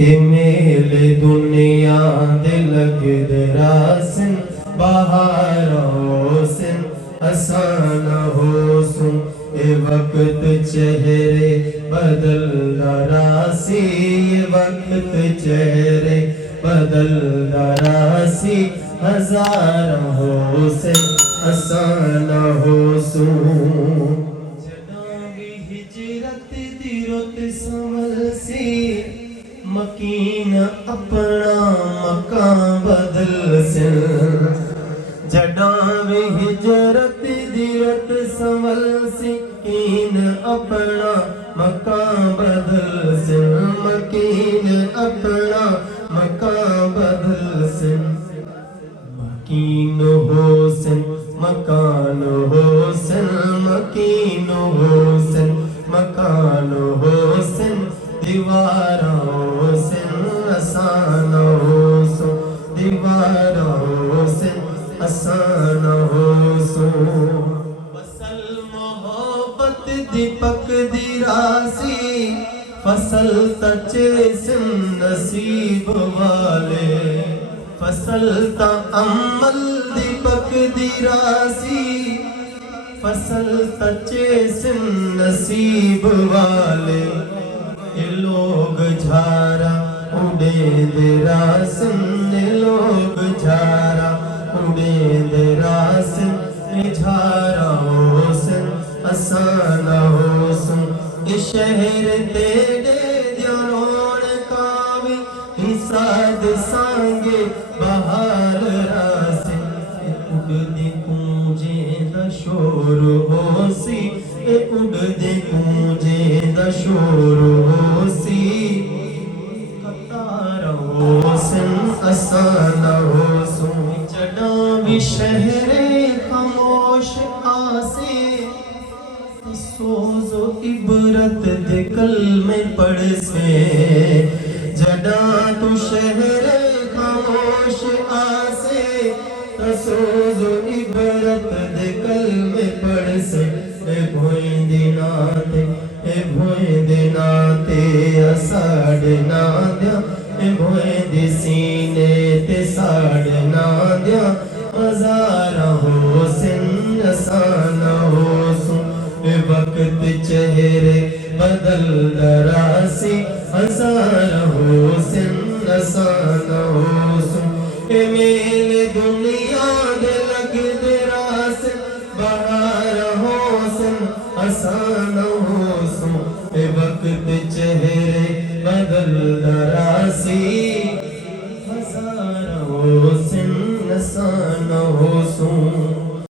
मेले दुनिया दे लगदे रासिन बहार होसिन हसन होसुन ए वक्त चेहरे बदल रासी ये वक्त चेहरे बदल रासी हजार होसिन हसन होसुन हिजरत दी रुत संवल सी मकीन अपना मकान बदल से जड़ा वे हिजरत दी रुत संवल सी मकीन अपना मकान बदल से मकीन अपना मकान बदल से मकीन होसन मकान होसन मकीन होसन मकान होसन दीवार होसन आसान होसो दीवार होसन आसान होसो फसल मोहब्बत दीपक दी रासी फसल तचे सिम नसीब वाले फसल ता अमल दीपक दी रासी फसल तचे सिम नसीब वाले ये लोग झारा उड़े दे रासिन ये लोग झारा उड़े दे रासिन ये झारा होसन आसान होसन ये शहर तेरे द्योन कावे हिसाद सांगे बहार रासिन उड़दे कूंजे दा शोर होसी उड़दे कूंजे दा शोर होसी कतार होसन आसान होसो जड़ा भी शहरे खामोश आसे सोजो इबरत दे कलमे पढ़ से जड़ा तू शहरे खामोश आसे सोजो इबरत दे कलमे पढ़ से भोई दिनाते असाड़ ना दिया भोई दी सीने ते साड़ ना दिया हज़ार होसिन आसान होसो वक्त चेहरे बदल दरासी हजार होसिन आसान होसो मेले दुनिया दे लगदे रासिन बहार होसन आसान होसो वक्त चेहरे बदल दरासी हजार होसिन आसान हो